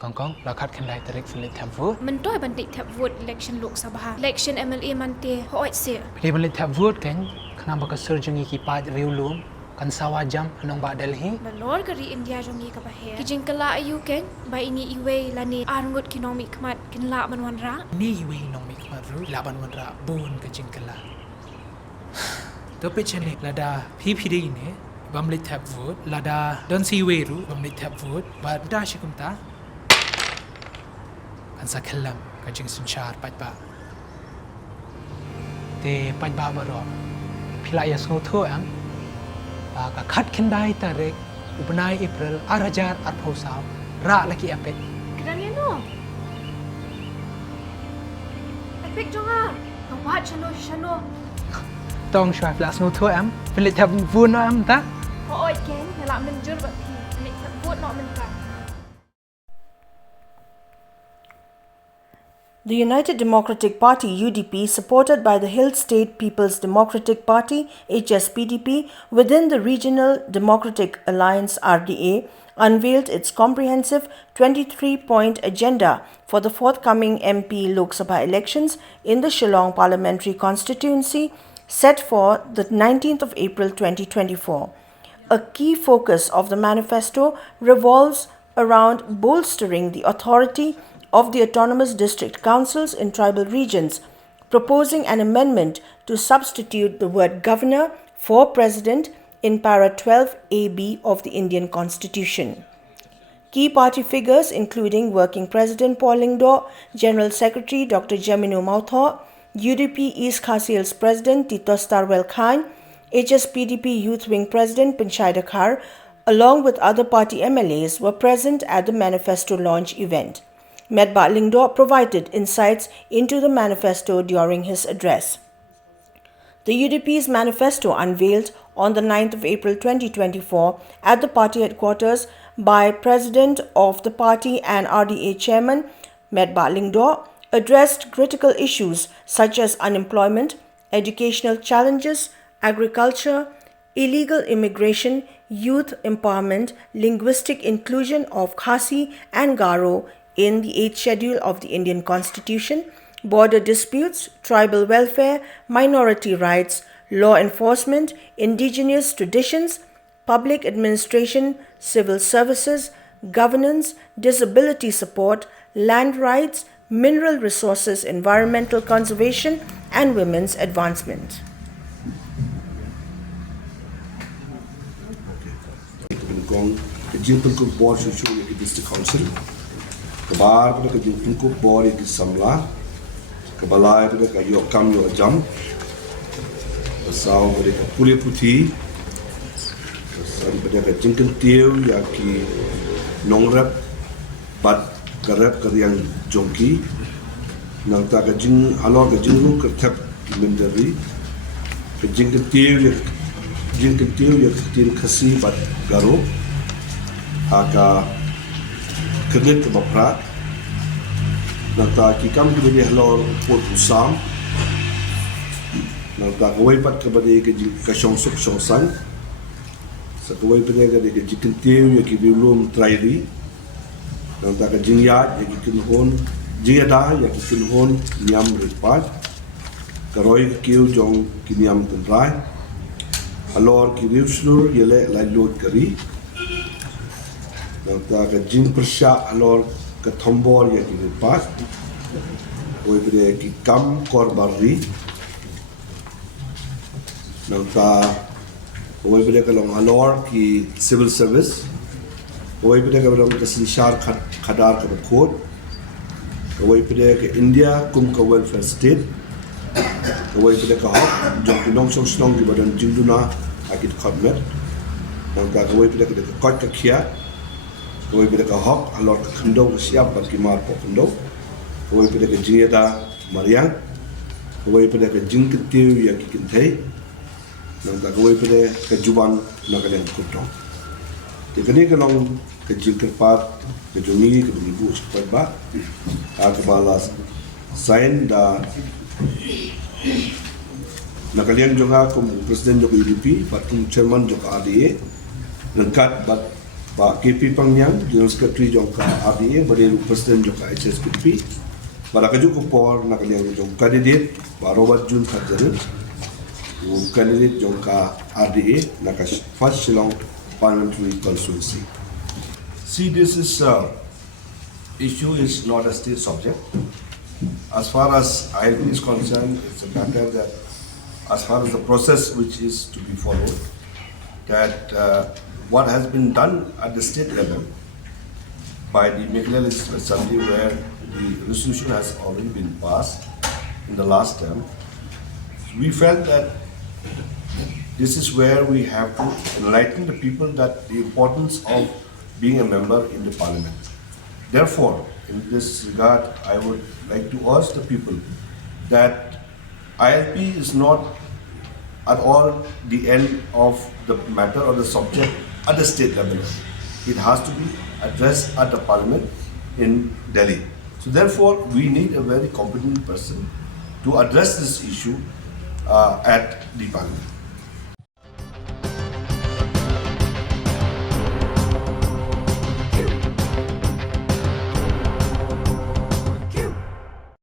Kong la khat khan lai tarik filit thap vote มันต้อยบันติแทบโหวต election โลกสภา election MLA มันเตหอยเสีย pli filit thap vote kan khana ba ka surjungi ki pa riulum kan sawa jam anong ba Delhi ละลอร์กรีอินเดียจงยีกับเฮกิจิงกะลาอายุเก่งใบนี้อีเวลานีอารงดกินอมิกมัดกินละมันวันระ ni we nong mi khmaru laban wanra bun ka jingkala to pichane lada phi phiri ne bamlit thap vote lada don si we ru bamlit thap vote ba da shikumta kan sa khalam ka jing sunchar pajba te pajba baro phila ya so tho am ba ka khat khendai tarek upnai april arajar arphosam ra laki apet กระเนียโนไอพิกจงอ่ะกว่าชโน tong shwa plus no tho am filit thap vote no am ta พอออยเก่งแต่ละมันจุดแบบพี่นี่แทบโหวตเนาะมันกัน The United Democratic Party (UDP), supported by the Hill State People's Democratic Party (HSPDP) within the Regional Democratic Alliance (RDA), unveiled its comprehensive 23-point agenda for the forthcoming MP Lok Sabha elections in the Shillong Parliamentary Constituency, set for the 19th of April 2024. A key focus of the manifesto revolves around bolstering the authority of the autonomous district councils in tribal regions, proposing an amendment to substitute the word governor for president in para 12AB of the Indian Constitution. Key party figures including Working President Paul Lyngdoh, General Secretary Dr. Jaminu Mautho, UDP East Khasi Hills President Tito Starwell Khan, HSPDP Youth Wing President Pinchai Khar, along with other party MLAs, were present at the manifesto launch event. Medba Lyngdoh provided insights into the manifesto during his address. The UDP's manifesto unveiled on the 9th of April 2024 at the party headquarters by President of the party and RDA Chairman Medba Lyngdoh addressed critical issues such as unemployment, educational challenges, agriculture, illegal immigration, youth empowerment, linguistic inclusion of Khasi and Garo in the 8th schedule of the Indian Constitution, border disputes, tribal welfare, minority rights, law enforcement, indigenous traditions, public administration, civil services, governance, disability support, land rights, mineral resources, environmental conservation, and women's advancement. Kejimpunku board susu di district council, kebar pada kejimpunku board di Samla, kebalai pada kayu kam yo jam, besau pada kulit putih, besar pada kejingkan tiu yaki nongrap, bat karep kariang jongki, nang tak kejing alor kejing lu kertep menderi, kejingkan tiu yak tin khasi bat garo. Aga kernet ke bapra nata kikam ke bade halor pot usam nata kawai pat ke bade ke kasong suk songsan sa kawai bade ke jikentiu ya ki bilum traili nata ke jingyat ya ki kinhon jingada ya ki kinhon niam ripat karoi kiu jong ki niam tenrai halor ki riuslur yele la lot kari nanta ka jing persya alor ka thombor ya ki pas oi bre ki kam kor barri nanta oi bre ka long alor ki civil service oi bre ka long ka sinshar khadar ka khod oi bre ka India kum ka welfare state oi bre ka hok jong ki nong song snong ki badan jingduna akit khadmet nanta oi bre ka kot ka khia Koi pada ke hok alor ke kendo siap bagi mar po kendo. Koi pada ke jingeda mariang. Koi pada ke jing ketiu ya kikintai. Nang tak koi pada ke juban nakalian kutong. Tikani ke long ke jing kerpat ke jongi ke ibu sepat ba. Akbala sain da nakalian jonga kum presiden joko UDP, patung chairman joko RDA. Lengkat bat Pak KP Pangyang, General Secretary Jongka RDA, Badi President Jongka HSPDP, Balakaju Kupor, Nakaliang Jongka Candidate, Pak Robert Jun Khajar, Candidate Jongka RDA, Nakash First Shillong Parliamentary Constituency. See, this issue is not a state subject. As far as ILP is concerned, it's a matter that, as far as the process which is to be followed, that what has been done at the state level by the Meghalaya Legislative Assembly, where the resolution has already been passed in the last term, we felt that this is where we have to enlighten the people that the importance of being a member in the parliament. Therefore, in this regard, I would like to urge the people that ILP is not at all the end of the matter or the subject at the state level. It has to be addressed at the parliament in Delhi. So therefore, we need a very competent person to address this issue at the parliament.